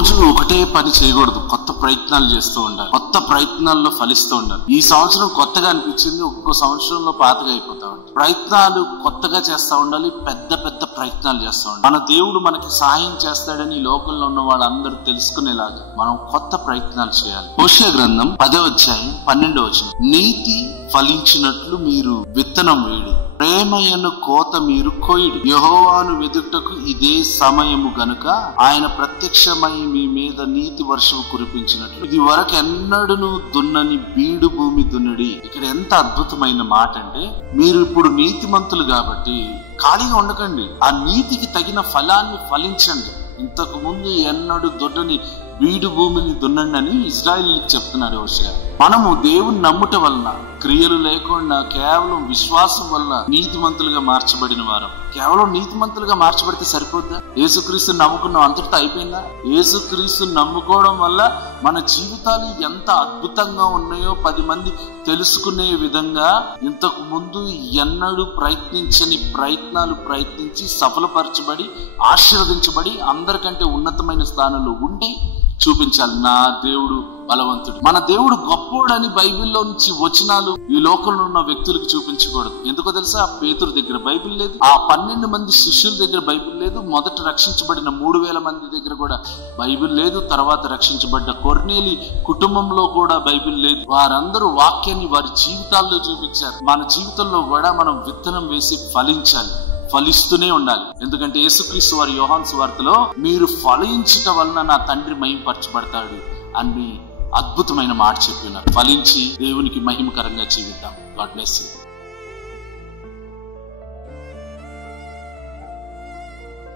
రోజు ఒకటే పని చేయకూడదు, కొత్త ప్రయత్నాలు చేస్తూ ఉండాలి, కొత్త ప్రయత్నాల్లో ఫలిస్తూ ఉండాలి. ఈ సంవత్సరం కొత్తగా అనిపించింది, ఒక్కొక్క సంవత్సరంలో పాతగా అయిపోతా ఉంటుంది. ప్రయత్నాలు కొత్తగా చేస్తూ ఉండాలి, పెద్ద పెద్ద ప్రయత్నాలు చేస్తూ ఉండాలి. మన దేవుడు మనకి సహాయం చేస్తాడని ఈ లోకంలో ఉన్న వాళ్ళందరూ తెలుసుకునేలాగా మనం కొత్త ప్రయత్నాలు చేయాలి. హోషేయ గ్రంథం 10వ అధ్యాయం 12వ వచనం, నీతి ఫలించినట్లు మీరు విత్తనం వేయుడి, ప్రేమయను కోత మీరు కోయుడి, యెహోవాను వెదుటకు ఇదే సమయము గనుక ఆయన ప్రత్యక్షమై మీ మీద నీతి వర్షం కురిపించినట్లు ఇది వరకు ఎన్నడూను దున్నని బీడు భూమి దున్నడి. ఇక్కడ ఎంత అద్భుతమైన మాట అంటే, మీరు ఇప్పుడు నీతిమంతులు కాబట్టి ఖాళీగా ఉండకండి, ఆ నీతికి తగిన ఫలాన్ని ఫలించండి. ఇంతకు ముందు ఎన్నడూ దున్నని బీడు భూమిని దున్నండి అని ఇజ్రాయేలీకి చెప్తున్నాడు హోషేయ. మనము దేవుని నమ్ముట వలన, క్రియలు లేకుండా కేవలం విశ్వాసం వల్ల నీతిమంతులుగా మార్చబడిన వారం. కేవలం నీతిమంతులుగా మార్చబడితే సరిపోద్దా? యేసుక్రీస్తు నమ్ముకున్నాం, అంతటితో అయిపోయిందా? యేసుక్రీస్తు నమ్ముకోవడం వల్ల మన జీవితాలు ఎంత అద్భుతంగా ఉన్నాయో 10 మంది తెలుసుకునే విధంగా ఇంతకు ముందు ఎన్నడూ ప్రయత్నించని ప్రయత్నాలు ప్రయత్నించి సఫలపరచబడి ఆశీర్వదించబడి అందరికంటే ఉన్నతమైన స్థానంలో ఉండి చూపించాలి. నా దేవుడు బలవంతుడు, మన దేవుడు గొప్పోడని బైబిల్లో నుంచి వచనాలు ఈ లోకంలో ఉన్న వ్యక్తులకు చూపించకూడదు. ఎందుకో తెలుసా? పేతురు దగ్గర బైబిల్ లేదు, ఆ 12 మంది శిష్యుల దగ్గర బైబిల్ లేదు, మొదట రక్షించబడిన 3000 మంది దగ్గర కూడా బైబిల్ లేదు, తర్వాత రక్షించబడ్డ కొర్నేలి కుటుంబంలో కూడా బైబిల్ లేదు. వారందరూ వాక్యాన్ని వారి జీవితాల్లో చూపించారు. మన జీవితంలో కూడా మనం విత్తనం వేసి ఫలించాలి, ఫలిస్తూనే ఉండాలి. ఎందుకంటే యేసుక్రీస్తు వారి యోహాను సువార్తలో మీరు ఫలించుట వలన నా తండ్రి మహిమపరచబడతాడు అని అద్భుతమైన మాట చెప్పినారు. ఫలించి దేవునికి మహిమకరంగా జీవిద్దాం. God bless you.